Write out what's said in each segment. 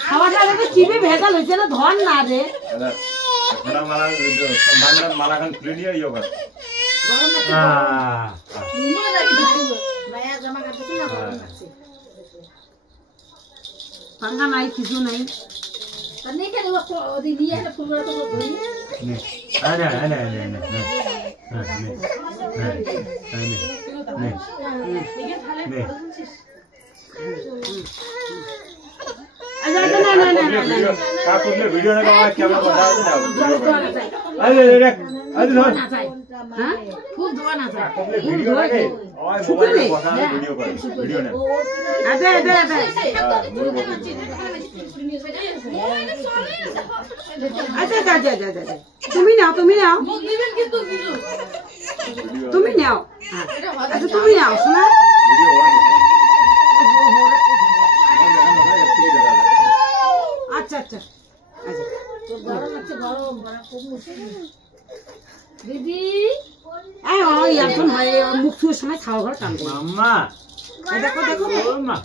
খাওয়াটা দেখো চিবি ভেজাল হয়েছে না ধর না রে মালাখান খুলে নিয়ে ইয়ে কর পাঙ্গা নাই কিছু নাই वीडियो তুমি নাও তুমি নাও তুমি নাও আচ্ছা তুমি নাও শোনা আচ্ছা আচ্ছা দিদি এখন হয় মুখ ছুঁয়ে সময় খাওয়া ঘর কাম মাম্মা দেখো দেখো মা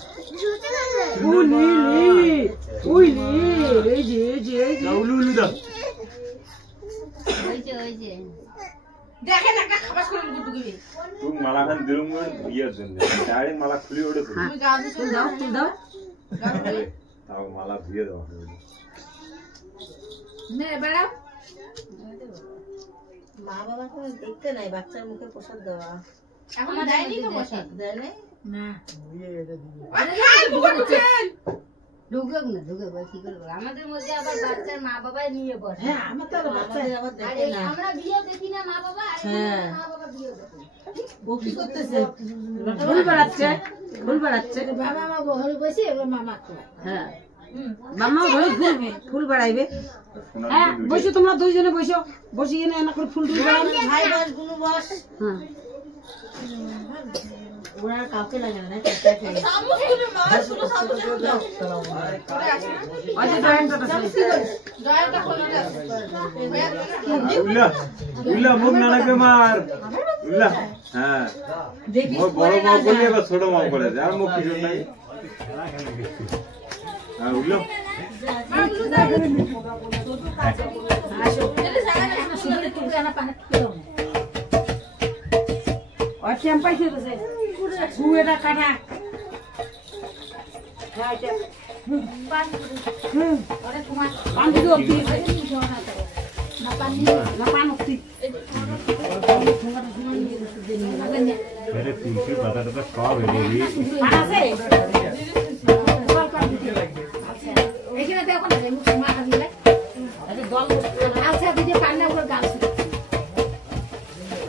দেখেন একটা খাবার করে গুটুকি তুমি মালাখান দিলুম বিয়ের জন্য ডাইরেক্ট মালা খুলে ওড়ে তুমি গাল ফুল দাও তাও মালা দিয়ে দাও নে বেড়া মা বাবা তো দেখতে নাই বাচ্চার মুখে প্রসাদ দেওয়া এখন দেয়নি তো প্রসাদ দেয় নাই না ঢুকুক না ঢুকুক কি করবো আমাদের মধ্যে আবার বাচ্চার মা বাবাই নিয়ে বসে হ্যাঁ আমার তো বাচ্চাদের আবার দেখে না আমরা বিয়ে দেখি না মা বাবা হ্যাঁ মা বাবা বিয়ে দেখে ও কি করতেছে ফুল বাড়াচ্ছে বাবা মা বহরে বসে এবার মামা খায় হ্যাঁ মামা ঘরে ফুল বাড়াইবে হ্যাঁ বসো তোমরা দুইজনে বসো বসে এনে এনা করে ফুল টুল বাড়াবে ভাই বস গুনু বস হ্যাঁ ওরা কাউকে লাগে না সামুস করে মা শুনো সামুস দাও আচ্ছা ড্রয়িংটা ড্রয়িংটা করে দাও উল্লা উল্লা মুখ নানাকে মার উল্লা হ্যাঁ ও বড় মাও বলে বা ছোট মাও করে আর মুখ কিছু নাই হ্যাঁ উল্লা আর চ্যাম্পাই খেতেছে গুয়েটা কাটা হ্যাঁ এটা আরে তোমার পান দিও না পানি না পান উঠতি मेरे तुलसी बता तो कब है रे পান আছে এখানে দেখো না মুখ মাথা দিলে আচ্ছা দিদি পান্না ওর গাল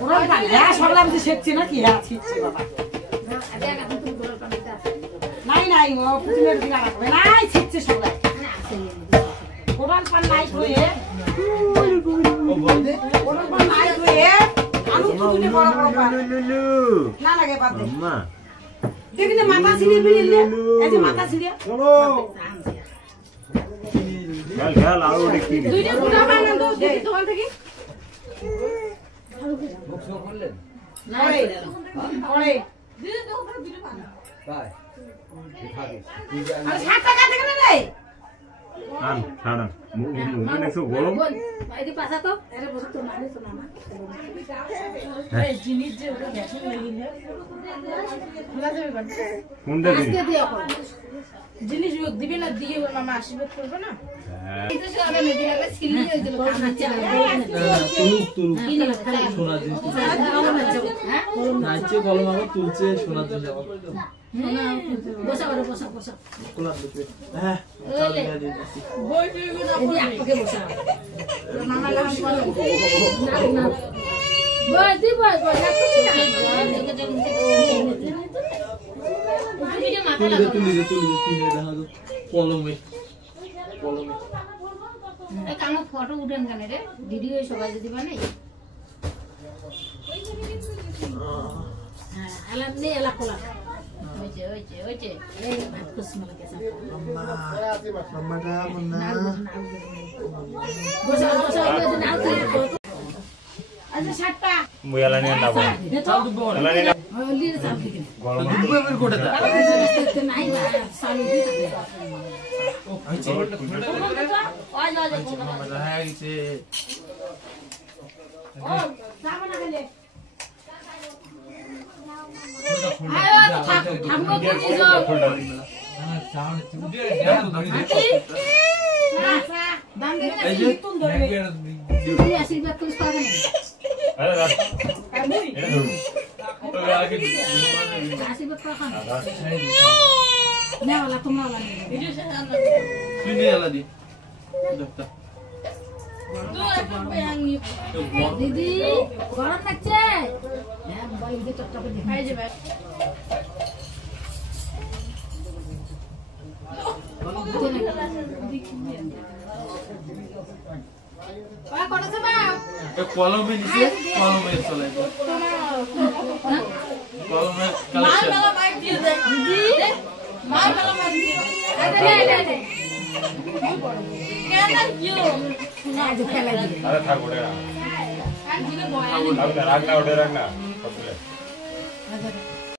ওরা হ্যাঁ সরলাম যে শেখছে নাকি হ্যাঁ শিখছে বাবা নাই ও পুতুলের দিলা রাখবে নাই শিখছে সবাই কোরআন পান নাই হয়ে কোরআন পান নাই হয়ে আমি পুতুলে বড় বড় পান না লাগে বাদ দে अम्मा দেখি না মাথা ছিড়ে বিলে এই যে মাথা ছিড়ে चलो चल चल आओ देखी দুইটা গুড়া বানান দাও দেখি তোমার থেকে নাই ওরে দিদি তো ওখানে ভিডিও বানা আর 60 টাকা দেখে না রে आन छाड़ा मुंह ने सो गरम এদি পাছা তো আরে বসে তো মানে তো না এই জিনিস যে ওটা গ্যাসে লাগিয়ে খোলা যাবে বাট कौन दे আজকে দিয়ে এখন জিনিস দিবি না দিয়ে ওর মামা আশীর্বাদ করবে না এই তো সব মেয়ে লাগে সিলি হয়ে গেল কাছে সোনার জিনিস নাচছে কলম আবার তুলছে সোনার জিনিস আবার বসা বড় বসা বসা কোলার দিকে হ্যাঁ চল নিয়ে দিন বই ফিরবে না এদি আপকে বসা মামা লাগান বলো না না বই দি বই বই না কিছু না তুলি দে কিনে দেখা তো কলমে এই কানো ফটো উঠেন কেন রে ভিডিও সবাই যদি বানাই হ্যাঁ এলা নে এলা কোলা এই ভাত কুসমলা কেসা মামাটা মনা বসা বসা ওই নাও তুই আচ্ছা ছাড়টা মুয়ালা নিয়ে না বল দেখো মুয়ালা নিয়ে ওলি রে সামনে কিনে গরম দুপুরে বের করে দা তো নাই বা সামনে দিতে আইছে ওই লজে মামাটা হয়ে গেছে ও সামনে না গেলে আয় থাক থামগো কি যাও দাম দিন এই যে তুন ধরবে তুই আশীর্বাদ করিস পাবে না আরে রাখ এটা আগে আশীর্বাদ করা খান না वाला তোমরা वाला তুই নিয়ে আলা দি দেখতা দিদি গরম লাগছে হ্যাঁ মোবাইল দিয়ে চটটা করে দেখাই যাবে কলমে নিচে কলমে চলে কলমে কালেকশন আরে থাক ওটা রাখ না ওটা রাখ না